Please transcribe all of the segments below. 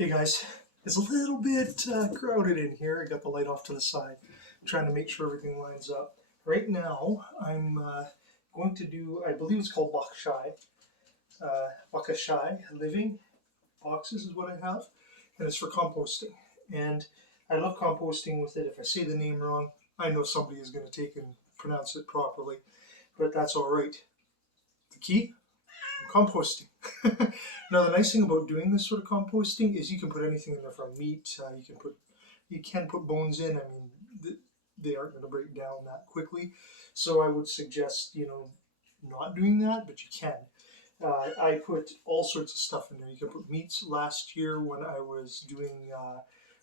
Hey guys, it's a little bit crowded in here. I got the light off to the side, trying to make sure everything lines up. Right now, I'm going to do, I believe it's called bokashi living boxes is what I have, and it's for composting. And I love composting with it. If I say the name wrong, I know somebody is going to take and pronounce it properly, but that's all right. The key? Composting. Now the nice thing about doing this sort of composting is you can put anything in there from meat. You can put bones in. I mean, they aren't going to break down that quickly, so I would suggest not doing that, but you can. I put all sorts of stuff in there. You can put meats. Last year when I was doing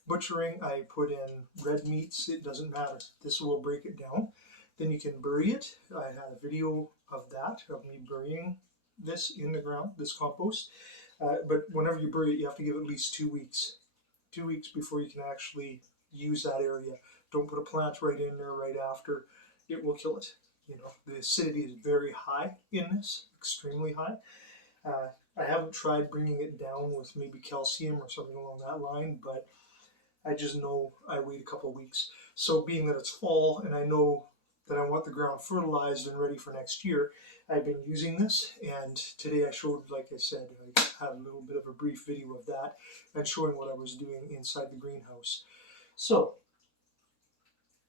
butchering, I put in red meats. It doesn't matter. This will break it down. Then you can bury it. I had a video of that, of me burying this in the ground, this compost. But whenever you bury it, you have to give it at least 2 weeks. 2 weeks before you can actually use that area. Don't put a plant right in there right after. It will kill it. The acidity is very high in this, extremely high. I haven't tried bringing it down with maybe calcium or something along that line, but I just know I wait a couple of weeks. So being that it's fall and I know that I want the ground fertilized and ready for next year, I've been using this, and today I showed, like I said, I had a little bit of a brief video of that and showing what I was doing inside the greenhouse. So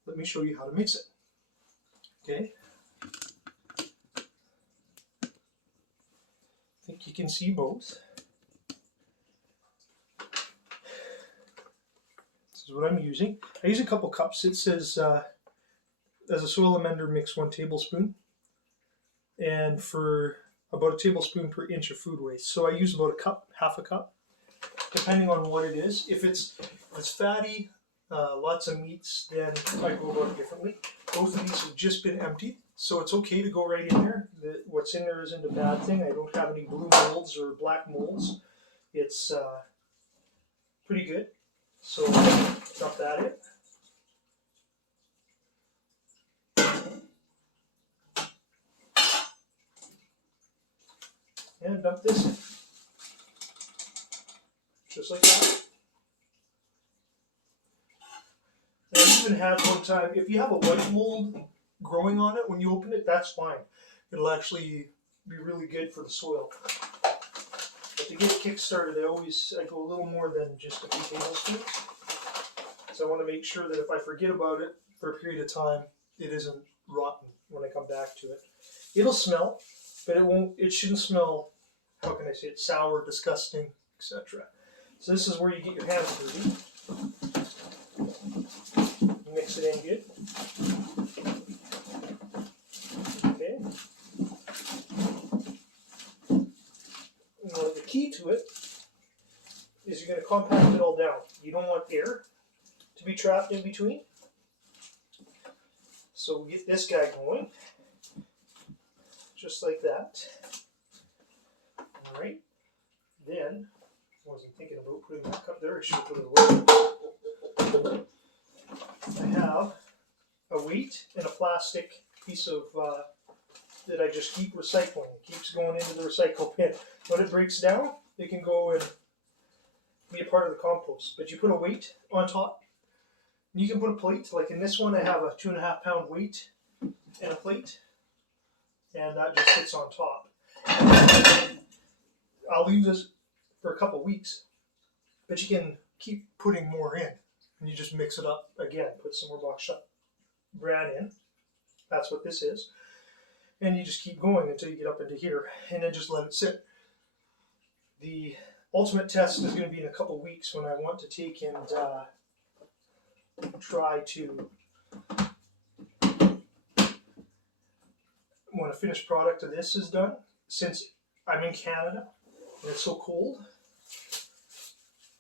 let me show you how to mix it. Okay. I think you can see both. This is what I'm using. I use a couple cups. It says, as a soil amender, mix 1 tablespoon. And for about a tablespoon per inch of food waste. So I use about a cup, half a cup, depending on what it is. If it's fatty, lots of meats, then I go about it differently. Both of these have just been emptied, so it's okay to go right in there. What's in there isn't a bad thing. I don't have any blue molds or black molds. It's pretty good. So dump that in. And dump this in. Just like that. And I even had one time, if you have a white mold growing on it, when you open it, that's fine. It'll actually be really good for the soil. But to get it kick-started, I go a little more than just a few tablespoons. So I want to make sure that if I forget about it for a period of time, it isn't rotten when I come back to it. It'll smell, but it shouldn't smell, how can I say it, sour, disgusting, etc. So this is where you get your hands dirty. Mix it in good. Okay. Now the key to it is you're going to compact it all down. You don't want air to be trapped in between. So we get this guy going, just like that. All right. Then, I wasn't thinking about putting that cup there. I should put it away. I have a weight and a plastic piece of that I just keep recycling. It keeps going into the recycle bin. When it breaks down, it can go and be a part of the compost. But you put a weight on top. And you can put a plate. Like in this one, I have a 2.5 pound weight and a plate, and that just sits on top. I'll leave this for a couple weeks, but you can keep putting more in, and you just mix it up again. Put some more box bran in. That's what this is, and you just keep going until you get up into here, and then just let it sit. The ultimate test is going to be in a couple weeks when I want to take and try to, when a finished product of this is done, since I'm in Canada and it's so cold,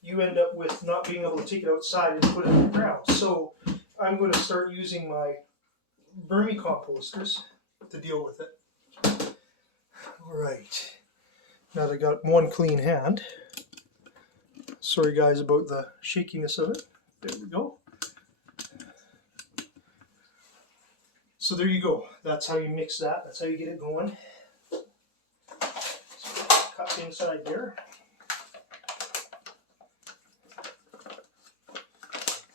you end up with not being able to take it outside and put it in the ground. So I'm going to start using my vermicomposters to deal with it. All right, now that I got one clean hand, sorry guys about the shakiness of it. There we go. So there you go. That's how you mix that. That's how you get it going. So cup inside there.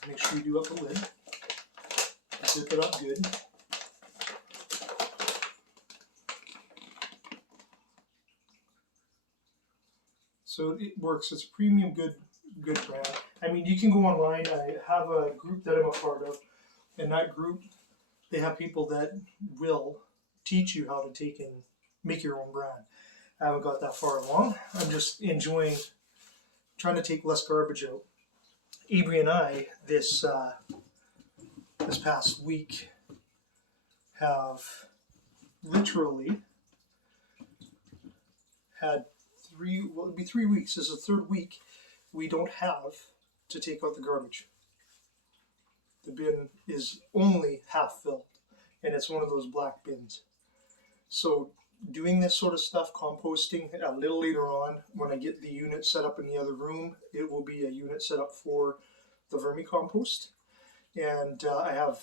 Make sure you do up the lid. Zip it up good. So it works. It's a premium good brand. I mean, you can go online. I have a group that I'm a part of, and that group, they have people that will teach you how to take and make your own brand. I haven't got that far along. I'm just enjoying trying to take less garbage out. Avery and I this past week have literally had it'd be 3 weeks. This is the third week we don't have to take out the garbage. The bin is only half filled, and it's one of those black bins. So doing this sort of stuff, composting, a little later on, when I get the unit set up in the other room, it will be a unit set up for the vermicompost. And I have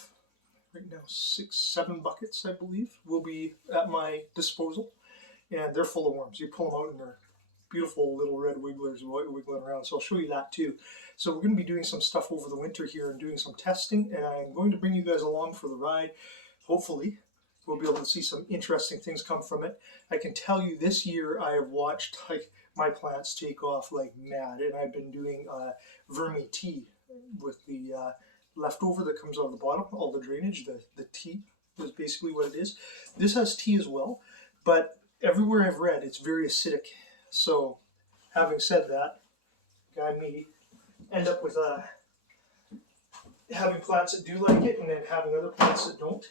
right now 6-7 buckets, I believe, will be at my disposal. And they're full of worms. You pull them out and they're beautiful little red wigglers wiggling around. So I'll show you that too. So we're going to be doing some stuff over the winter here and doing some testing. And I'm going to bring you guys along for the ride. Hopefully we'll be able to see some interesting things come from it. I can tell you this year I have watched like my plants take off like mad. And I've been doing vermi tea with the leftover that comes out of the bottom, all the drainage, the tea is basically what it is. This has tea as well, but everywhere I've read it's very acidic. So having said that, I may end up with having plants that do like it and then having other plants that don't.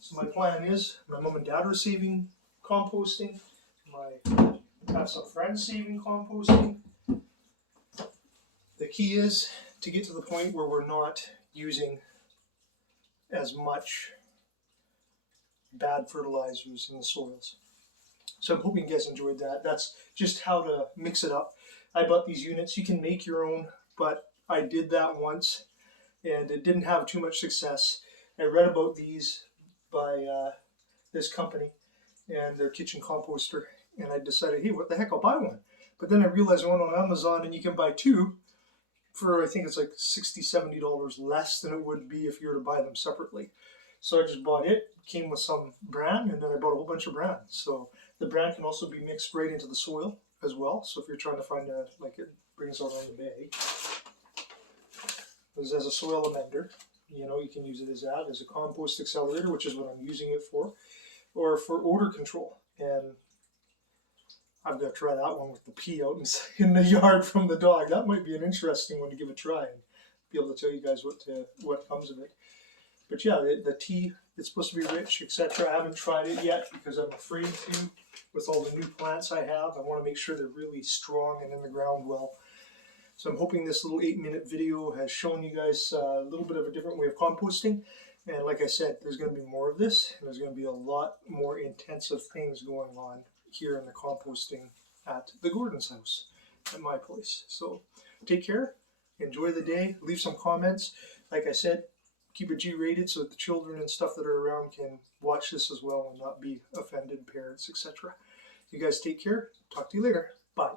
So my plan is, my mom and dad are saving composting. I have some friends saving composting. The key is to get to the point where we're not using as much bad fertilizers in the soils. So I'm hoping you guys enjoyed that. That's just how to mix it up. I bought these units. You can make your own, but I did that once and it didn't have too much success. I read about these by this company and their kitchen composter, and I decided, hey, what the heck, I'll buy one. But then I realized I went on Amazon and you can buy two for, I think it's like $60-$70 less than it would be if you were to buy them separately. So I just bought it, came with some bran, and then I bought a whole bunch of bran. So the bran can also be mixed right into the soil as well. So if you're trying to find like it brings out on the bag. This as a soil amender. You know, you can use it as that, as a compost accelerator, which is what I'm using it for, or for odor control. And I've got to try that one with the pee out in the yard from the dog. That might be an interesting one to give a try and be able to tell you guys what comes of it. But yeah, the tea, it's supposed to be rich, etc. I haven't tried it yet because I'm afraid to. With all the new plants I have, I want to make sure they're really strong and in the ground well. So I'm hoping this little 8-minute video has shown you guys a little bit of a different way of composting. And like I said, there's going to be more of this. And there's going to be a lot more intensive things going on here in the composting at the Gordon's house, at my place. So take care, enjoy the day, leave some comments. Like I said, keep it G-rated so that the children and stuff that are around can watch this as well and not be offended, parents, etc. You guys take care. Talk to you later. Bye.